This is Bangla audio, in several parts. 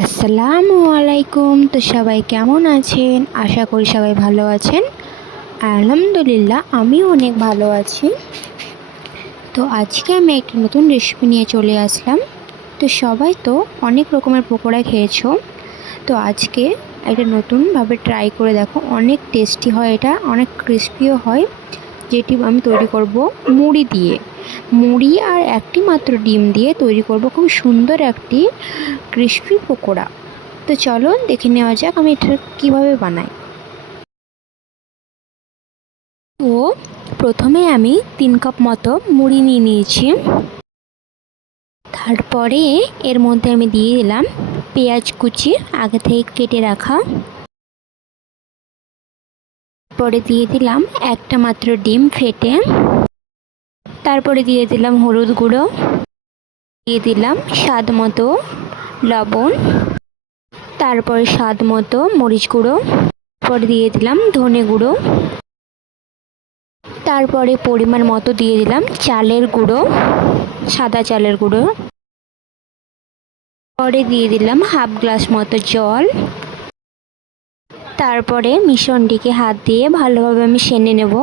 আসসালামু আলাইকুম। তো সবাই কেমন আছেন? আশা করি সবাই ভালো আছেন। আলহামদুলিল্লাহ আমিও অনেক ভালো আছি। তো আজকে আমি একটা নতুন রেসিপি নিয়ে চলে আসলাম। তো সবাই তো অনেক রকমের পকোড়া খেয়েছো, তো আজকে একটা নতুনভাবে ট্রাই করে দেখো। অনেক টেস্টি হয়, এটা অনেক ক্রিস্পিও হয়। যেটি আমি তৈরি করব মুড়ি আর একটি মাত্র ডিম দিয়ে তৈরি করব খুব সুন্দর একটি ক্রিস্পি পকোড়া। তো চলো দেখে নেওয়া যাক আমি এটা কীভাবে বানাই। তো প্রথমে আমি 3 কাপ মতো মুড়ি নিয়ে নিয়েছি। তারপরে এর মধ্যে আমি দিয়ে দিলাম পেঁয়াজ কুচি আগে থেকে কেটে রাখা। পরে দিয়ে দিলাম একটা মাত্র ডিম ফেটে। তারপরে দিয়ে দিলাম হলুদ গুঁড়ো, দিয়ে দিলাম স্বাদ মতো লবণ, তারপরে স্বাদ মতো মরিচ গুঁড়ো, পরে দিয়ে দিলাম ধনে গুঁড়ো, তারপরে পরিমাণ মতো দিয়ে দিলাম চালের গুঁড়ো, সাদা চালের গুঁড়ো। পরে দিয়ে দিলাম হাফ গ্লাস মতো জল। তারপরে মিশ্রণটিকে হাত দিয়ে ভালোভাবে আমি সেনে নেব।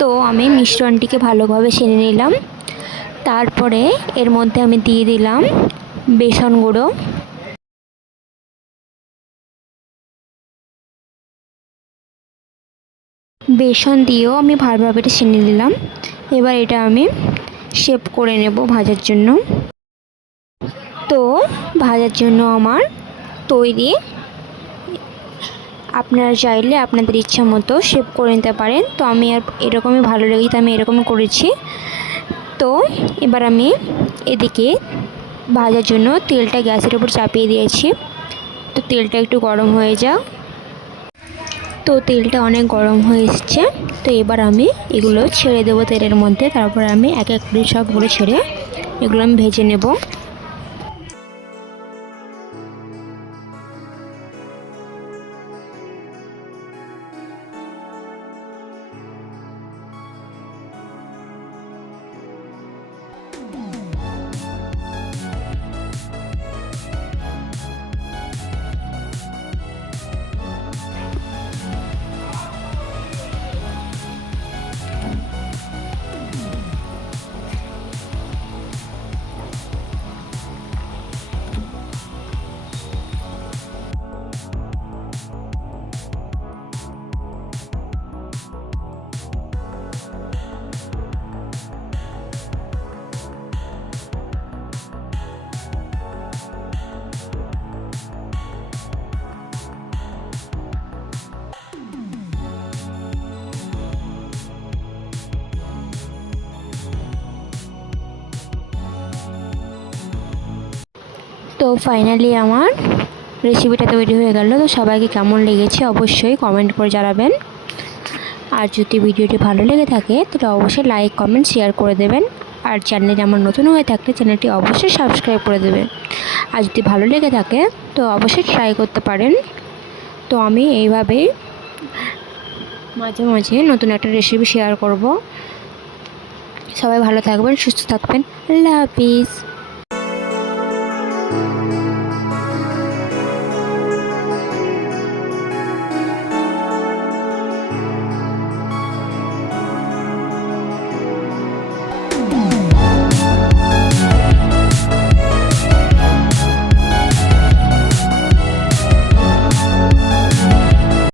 তো আমি মিশ্রণটিকে ভালোভাবে সেনে নিলাম। তারপরে এর মধ্যে আমি দিয়ে দিলাম বেসন গুঁড়ো। বেসন দিয়েও আমি ভালোভাবে এটা সেনে নিলাম। এবার এটা আমি শেপ করে নেব ভাজার জন্য। তো ভাজার জন্য আমার তৈরি। আপনারা চাইলে আপনাদের ইচ্ছা মতো শেপ করে নিতে পারেন। তো আমি আর এরকমই ভালো লেগেছে, আমি এরকমই করেছি। তো এবার আমি এদিকে ভাজার জন্য তেলটা গ্যাসের উপর চাপিয়ে দিয়েছি। তো তেলটা একটু গরম হয়ে যাক। তো তেলটা অনেক গরম হয়ে এসছে। তো এবার আমি এগুলো ছেড়ে দেবো তেলের মধ্যে। তারপরে আমি এক এক করে সবগুলো ছেড়ে এগুলো আমি ভেজে নেব। তো ফাইনালি আমার রেসিপিটা তৈরি হয়ে গেল। তো সবাইকে কেমন লেগেছে অবশ্যই কমেন্ট করে জানাবেন। আর যদি ভিডিওটি ভালো লেগে থাকে তাহলে অবশ্যই লাইক কমেন্ট শেয়ার করে দেবেন। আর চ্যানেলে আমার নতুন হয়ে থাকলে চ্যানেলটি অবশ্যই সাবস্ক্রাইব করে দেবেন। আর যদি ভালো লেগে থাকে তো অবশ্যই ট্রাই করতে পারেন। তো আমি এইভাবেই মাঝে মাঝে নতুন একটা রেসিপি শেয়ার করব। সবাই ভালো থাকবেন, সুস্থ থাকবেন। আল্লাহ হাফিজ।